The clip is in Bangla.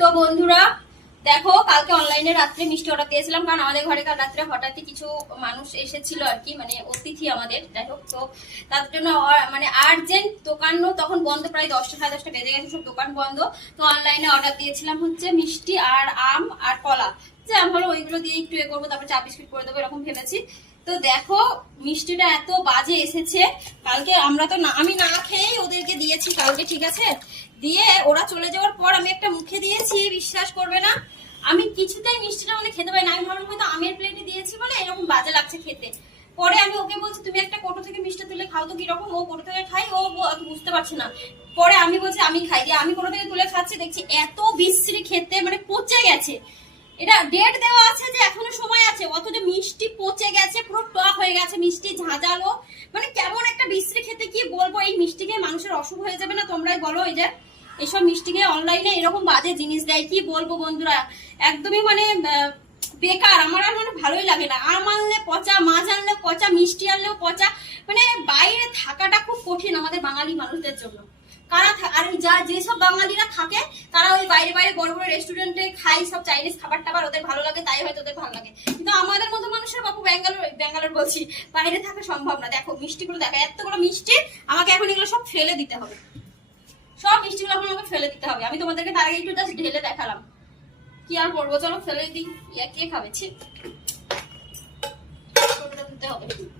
তো বন্ধুরা, দেখো, কালকে অনলাইনে রাত্রে মিষ্টি অর্ডার দিয়েছিলাম, কারণ আমাদের ঘরে কাল রাত্রে হঠাৎই কিছু মানুষ এসেছিল আর কি মানে অতিথি আমাদের, যাই হোক, তো তার জন্য মানে আর্জেন্ট দোকানও তখন বন্ধ, প্রায় দশটা, সাড়ে দশটা বেজে গেছে, সব দোকান বন্ধ। তো অনলাইনে অর্ডার দিয়েছিলাম হচ্ছে মিষ্টি আর আম আর কলা। যে আমি ভালো, ওইগুলো দিয়ে একটু এ করব, তারপর চা, বিস্কুট করে দেবো, এরকম ভেবেছি। তো দেখো, মিষ্টিটা এত বাজে এসেছে। কালকে আমরা তো না আমি না খেয়েই ওদেরকে দিয়েছি কালকে, ঠিক আছে? দিয়ে ওরা চলে যাওয়ার পর আমি একটা মুখে দিয়েছি, বিশ্বাস করবে না। আমি কিছুতেই মিষ্টিটা মানে খেতে পারি না। আমি ভাবলাম হয়তো আমের প্লেটে দিয়েছি বলে এরকম বাজে লাগছে খেতে। পরে আমি ওকে বলছি, তুমি একটা কোটো থেকে মিষ্টি তুলে খাও তো কীরকম? ও কোটো থেকে খাই ও বুঝতে পারছে না। পরে আমি বলছি, আমি খাই। দিয়ে আমি কোটো থেকে তুলে খাচ্ছি, দেখছি এত বিশ্রী খেতে মানে পচে গেছে। এটা ডেট দেওয়া আছে যে এখনও সময় আছে অথচ মিষ্টি পচে গেছে পুরো টক হয়ে গেছে মিষ্টি, ঝাঁঝালো। মানে কেমন একটা বিশ্রী খেতে কি বলব? এই মিষ্টি খেয়ে মানুষের অসুখ হয়ে যাবে না তোমরাই বলো? এই যে এইসব মিষ্টি খেয়ে অনলাইনে এরকম বাজে জিনিস দেয়, কি বলব বন্ধুরা? একদমই মানে বেকার। আমার আর মানে ভালোই লাগে না। আম আনলে পচা, মাছ আনলে পচা, মিষ্টি আনলেও পচা। মানে বাইরে থাকাটা খুব কঠিন আমাদের বাঙালি মানুষদের জন্য। কারা আর যা, যেসব বাঙালিরা থাকে, তারা ওই বাইরে বাইরে বড় বড় রেস্টুরেন্টে খাই সব চাইনিজ খাবার টাবার ওদের ভালো লাগে, তাই হয়তো ওদের ভালো লাগে। কিন্তু আমাদের মানুষের বাপু ব্যাঙ্গালোর ব্যাঙ্গালোর বলছি, বাইরে থাকা সম্ভব না। দেখো, মিষ্টিগুলো দেখো, এতগুলো মিষ্টি, আমাকে এখন এগুলো সব ফেলে দিতে হবে। সব মিষ্টিগুলো এখন আমাকে ফেলে দিতে হবে। আমি তোমাদেরকে তার আগে একটু জাস্ট ঢেলে দেখালাম। কি আর করব চলো ফেলে দিই। ইয়া, কে খাবে? ছি।